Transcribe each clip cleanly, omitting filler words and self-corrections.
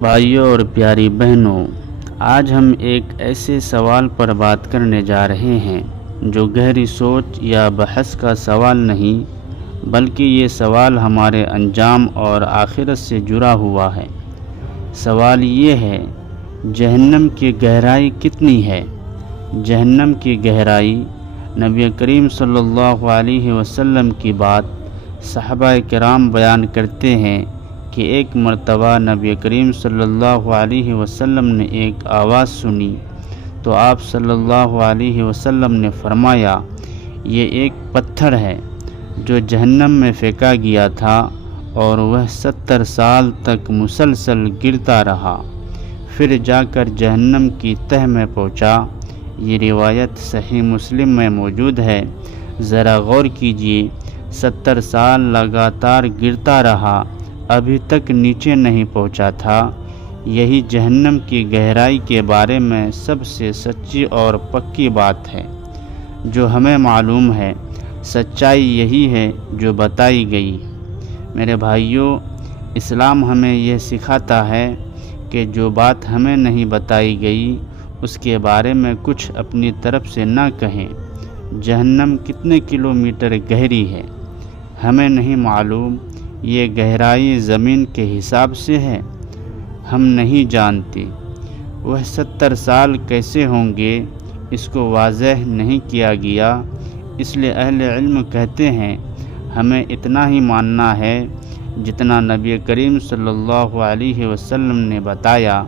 بھائیوں اور پیاری بہنوں، آج ہم ایک ایسے سوال پر بات کرنے جا رہے ہیں جو گہری سوچ یا بحث کا سوال نہیں، بلکہ یہ سوال ہمارے انجام اور آخرت سے جڑا ہوا ہے۔ سوال یہ ہے، جہنم کی گہرائی کتنی ہے؟ جہنم کی گہرائی، نبی کریم صلی اللہ علیہ وسلم کی بات صحابہ کرام بیان کرتے ہیں کہ ایک مرتبہ نبی کریم صلی اللہ علیہ وسلم نے ایک آواز سنی تو آپ صلی اللہ علیہ وسلم نے فرمایا، یہ ایک پتھر ہے جو جہنم میں پھینکا گیا تھا اور وہ 70 سال تک مسلسل گرتا رہا، پھر جا کر جہنم کی تہہ میں پہنچا۔ یہ روایت صحیح مسلم میں موجود ہے۔ ذرا غور کیجیے، 70 سال لگاتار گرتا رہا، ابھی تک نیچے نہیں پہنچا تھا۔ یہی جہنم کی گہرائی کے بارے میں سب سے سچی اور پکی بات ہے جو ہمیں معلوم ہے۔ سچائی یہی ہے جو بتائی گئی۔ میرے بھائیوں، اسلام ہمیں یہ سکھاتا ہے کہ جو بات ہمیں نہیں بتائی گئی اس کے بارے میں کچھ اپنی طرف سے نہ کہیں۔ جہنم کتنے کلومیٹر گہری ہے ہمیں نہیں معلوم، یہ گہرائی زمین کے حساب سے ہے، ہم نہیں جانتے۔ وہ 70 سال کیسے ہوں گے، اس کو واضح نہیں کیا گیا، اس لیے اہل علم کہتے ہیں ہمیں اتنا ہی ماننا ہے جتنا نبی کریم صلی اللہ علیہ وسلم نے بتایا۔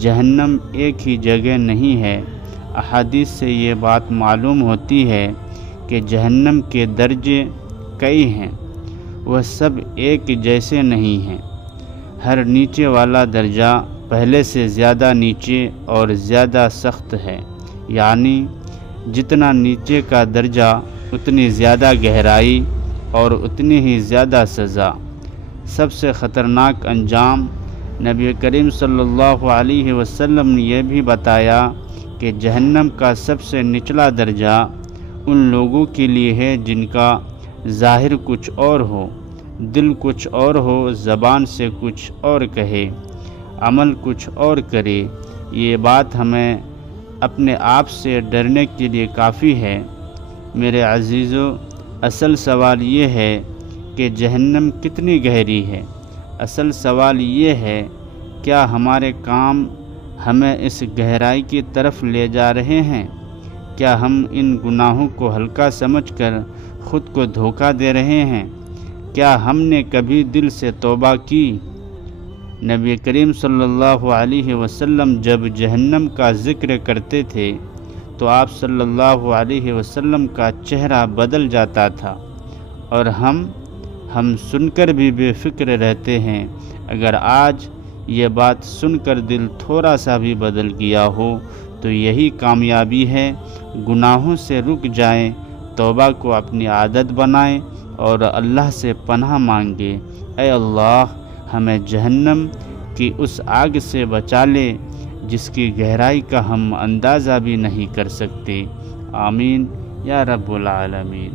جہنم ایک ہی جگہ نہیں ہے۔ احادیث سے یہ بات معلوم ہوتی ہے کہ جہنم کے درجے کئی ہیں، وہ سب ایک جیسے نہیں ہیں۔ ہر نیچے والا درجہ پہلے سے زیادہ نیچے اور زیادہ سخت ہے، یعنی جتنا نیچے کا درجہ اتنی زیادہ گہرائی اور اتنی ہی زیادہ سزا۔ سب سے خطرناک انجام، نبی کریم صلی اللہ علیہ وسلم نے یہ بھی بتایا کہ جہنم کا سب سے نچلا درجہ ان لوگوں کے لیے ہے جن کا ظاہر کچھ اور ہو، دل کچھ اور ہو، زبان سے کچھ اور کہے، عمل کچھ اور کرے۔ یہ بات ہمیں اپنے آپ سے ڈرنے کے لیے کافی ہے۔ میرے عزیزو، اصل سوال یہ ہے کہ جہنم کتنی گہری ہے۔ اصل سوال یہ ہے، کیا ہمارے کام ہمیں اس گہرائی کی طرف لے جا رہے ہیں؟ کیا ہم ان گناہوں کو ہلکا سمجھ کر خود کو دھوکہ دے رہے ہیں؟ کیا ہم نے کبھی دل سے توبہ کی؟ نبی کریم صلی اللہ علیہ وسلم جب جہنم کا ذکر کرتے تھے تو آپ صلی اللہ علیہ وسلم کا چہرہ بدل جاتا تھا، اور ہم سن کر بھی بے فکر رہتے ہیں۔ اگر آج یہ بات سن کر دل تھوڑا سا بھی بدل گیا ہو تو یہی کامیابی ہے۔ گناہوں سے رک جائیں، توبہ کو اپنی عادت بنائیں اور اللہ سے پناہ مانگیں۔ اے اللہ، ہمیں جہنم کی اس آگ سے بچا لے جس کی گہرائی کا ہم اندازہ بھی نہیں کر سکتے۔ آمین یا رب العالمین۔